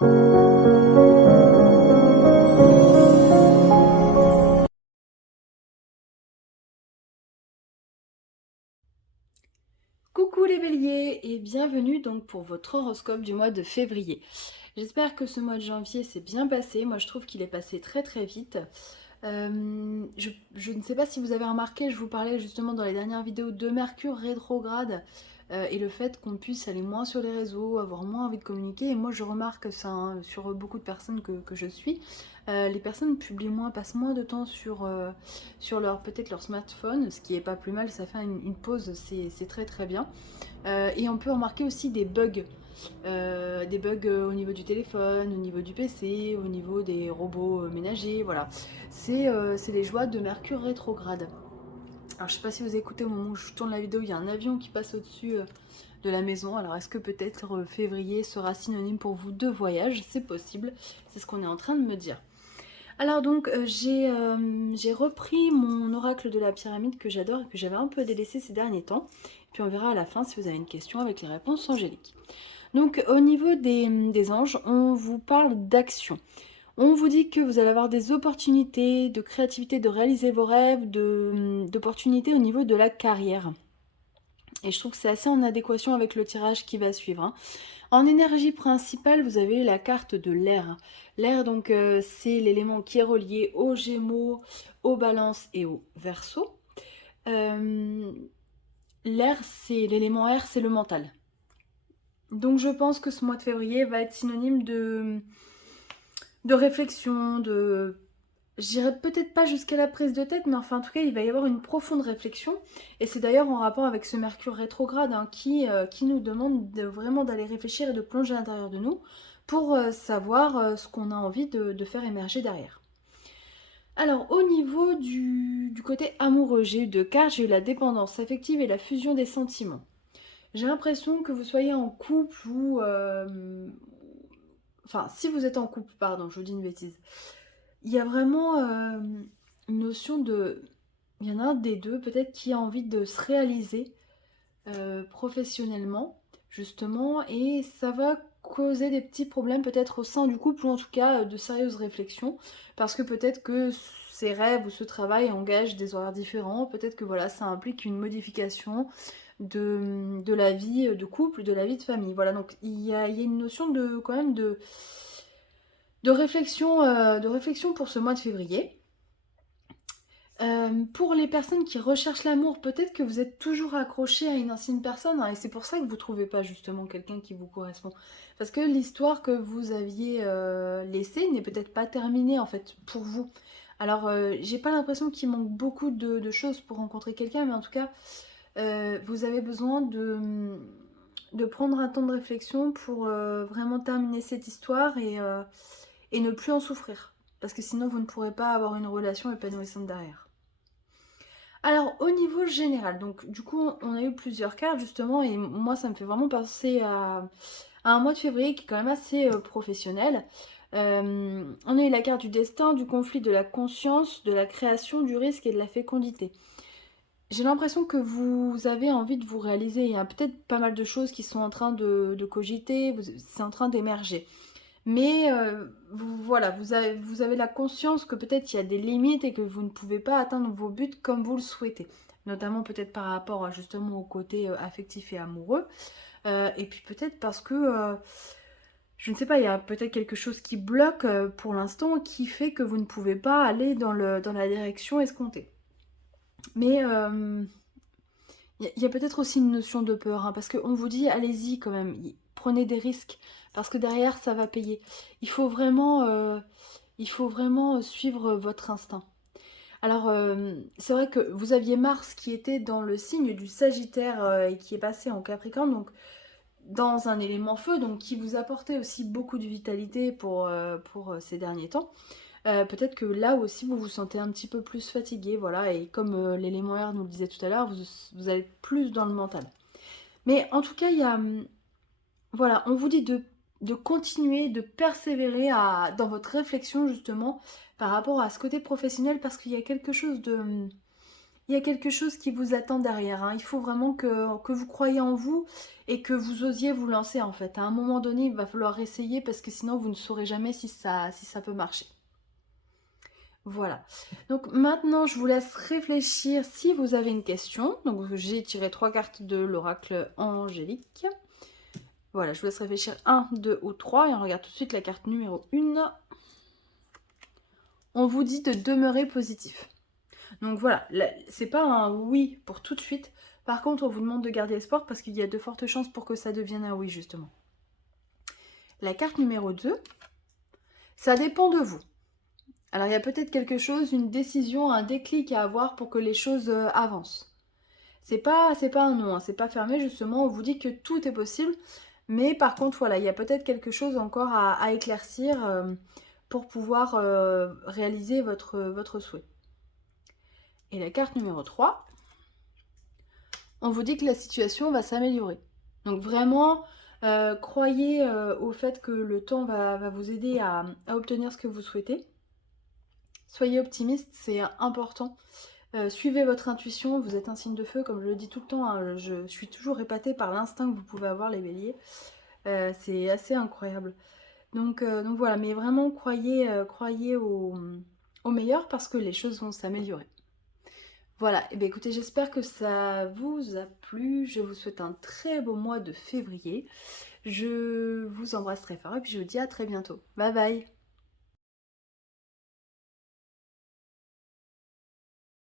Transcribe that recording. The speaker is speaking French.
Coucou les béliers et bienvenue donc pour votre horoscope du mois de février. J'espère que ce mois de janvier s'est bien passé, moi je trouve qu'il est passé très très vite. Je ne sais pas si vous avez remarqué, je vous parlais justement dans les dernières vidéos de Mercure rétrograde et le fait qu'on puisse aller moins sur les réseaux, avoir moins envie de communiquer. Et moi je remarque ça sur beaucoup de personnes que je suis. Les personnes publient moins, passent moins de temps sur peut-être leur smartphone, ce qui est pas plus mal, ça fait une pause, c'est très très bien. Et on peut remarquer aussi des bugs au niveau du téléphone, au niveau du PC, au niveau des robots ménagers, voilà. C'est les joies de Mercure rétrograde. Alors je sais pas si vous écoutez au moment où je tourne la vidéo, il y a un avion qui passe au-dessus de la maison. Alors est-ce que peut-être février sera synonyme pour vous de voyage? C'est possible, c'est ce qu'on est en train de me dire. Alors donc j'ai repris mon oracle de la pyramide que j'adore et que j'avais un peu délaissé ces derniers temps. Puis on verra à la fin si vous avez une question avec les réponses angéliques. Donc au niveau des anges, on vous parle d'action. On vous dit que vous allez avoir des opportunités de créativité, de réaliser vos rêves, d'opportunités au niveau de la carrière. Et je trouve que c'est assez en adéquation avec le tirage qui va suivre, hein. En énergie principale, vous avez la carte de l'air. L'air, donc, c'est l'élément qui est relié aux Gémeaux, aux Balances et aux Verseaux. Euh, L'air, c'est l'élément air, c'est le mental. Donc, je pense que ce mois de février va être synonyme de réflexion, je dirais peut-être pas jusqu'à la prise de tête, mais enfin en tout cas il va y avoir une profonde réflexion. Et c'est d'ailleurs en rapport avec ce Mercure rétrograde hein, qui nous demande vraiment d'aller réfléchir et de plonger à l'intérieur de nous pour savoir ce qu'on a envie de faire émerger derrière. Alors au niveau du côté amoureux, j'ai eu deux cartes, j'ai eu la dépendance affective et la fusion des sentiments. J'ai l'impression que vous soyez en couple ou... Enfin, si vous êtes en couple, pardon, je vous dis une bêtise. Il y a vraiment une notion de... Il y en a un des deux peut-être qui a envie de se réaliser professionnellement, justement, et ça va causer des petits problèmes peut-être au sein du couple, ou en tout cas de sérieuses réflexions, parce que peut-être que ces rêves ou ce travail engagent des horaires différents, peut-être que voilà, ça implique une modification de la vie de couple, de la vie de famille. Voilà, donc il y a une notion de quand même de réflexion pour ce mois de février. Pour les personnes qui recherchent l'amour, peut-être que vous êtes toujours accroché à une ancienne personne hein, et c'est pour ça que vous ne trouvez pas justement quelqu'un qui vous correspond. Parce que l'histoire que vous aviez laissée n'est peut-être pas terminée en fait pour vous. Alors j'ai pas l'impression qu'il manque beaucoup de choses pour rencontrer quelqu'un, mais en tout cas vous avez besoin de prendre un temps de réflexion pour vraiment terminer cette histoire et ne plus en souffrir. Parce que sinon vous ne pourrez pas avoir une relation épanouissante derrière. Alors au niveau général, donc du coup on a eu plusieurs cartes justement et moi ça me fait vraiment penser à un mois de février qui est quand même assez professionnel. On a eu la carte du destin, du conflit, de la conscience, de la création, du risque et de la fécondité. J'ai l'impression que vous avez envie de vous réaliser. Il y a peut-être pas mal de choses qui sont en train de cogiter, c'est en train d'émerger. Mais voilà, vous avez la conscience que peut-être il y a des limites et que vous ne pouvez pas atteindre vos buts comme vous le souhaitez. Notamment peut-être par rapport justement au côté affectif et amoureux. Et puis peut-être parce que, je ne sais pas, il y a peut-être quelque chose qui bloque pour l'instant qui fait que vous ne pouvez pas aller dans la direction escomptée. Mais il y a peut-être aussi une notion de peur, hein, parce qu'on vous dit allez-y quand même, prenez des risques, parce que derrière ça va payer. Il faut vraiment, euh, il faut vraiment suivre votre instinct. Alors c'est vrai que vous aviez Mars qui était dans le signe du Sagittaire et qui est passé en Capricorne, donc dans un élément feu, donc qui vous apportait aussi beaucoup de vitalité pour ces derniers temps. Peut-être que là aussi vous vous sentez un petit peu plus fatigué, voilà, et comme l'élément air nous le disait tout à l'heure, vous allez être plus dans le mental. Mais en tout cas, voilà, on vous dit de continuer, de persévérer dans votre réflexion justement par rapport à ce côté professionnel parce qu'il y a quelque chose il y a quelque chose qui vous attend derrière, hein. Il faut vraiment que vous croyiez en vous et que vous osiez vous lancer en fait. À un moment donné, il va falloir essayer parce que sinon vous ne saurez jamais si ça peut marcher. Voilà. Donc maintenant, je vous laisse réfléchir si vous avez une question. Donc j'ai tiré 3 cartes de l'oracle angélique. Voilà, je vous laisse réfléchir 1, 2 ou 3 et on regarde tout de suite la carte numéro 1. On vous dit de demeurer positif. Donc voilà, c'est pas un oui pour tout de suite. Par contre, on vous demande de garder espoir parce qu'il y a de fortes chances pour que ça devienne un oui, justement. La carte numéro 2, ça dépend de vous. Alors, il y a peut-être quelque chose, une décision, un déclic à avoir pour que les choses avancent. C'est pas un non, hein, c'est pas fermé, justement, on vous dit que tout est possible. Mais par contre, voilà, il y a peut-être quelque chose encore à éclaircir pour pouvoir réaliser votre souhait. Et la carte numéro 3, on vous dit que la situation va s'améliorer. Donc vraiment, croyez au fait que le temps va vous aider à obtenir ce que vous souhaitez. Soyez optimiste, c'est important. Suivez votre intuition, vous êtes un signe de feu, comme je le dis tout le temps, hein, je suis toujours épatée par l'instinct que vous pouvez avoir, les béliers. C'est assez incroyable. Donc voilà, mais vraiment croyez au meilleur parce que les choses vont s'améliorer. Voilà, et bien écoutez, j'espère que ça vous a plu. Je vous souhaite un très beau mois de février. Je vous embrasse très fort et puis je vous dis à très bientôt. Bye bye!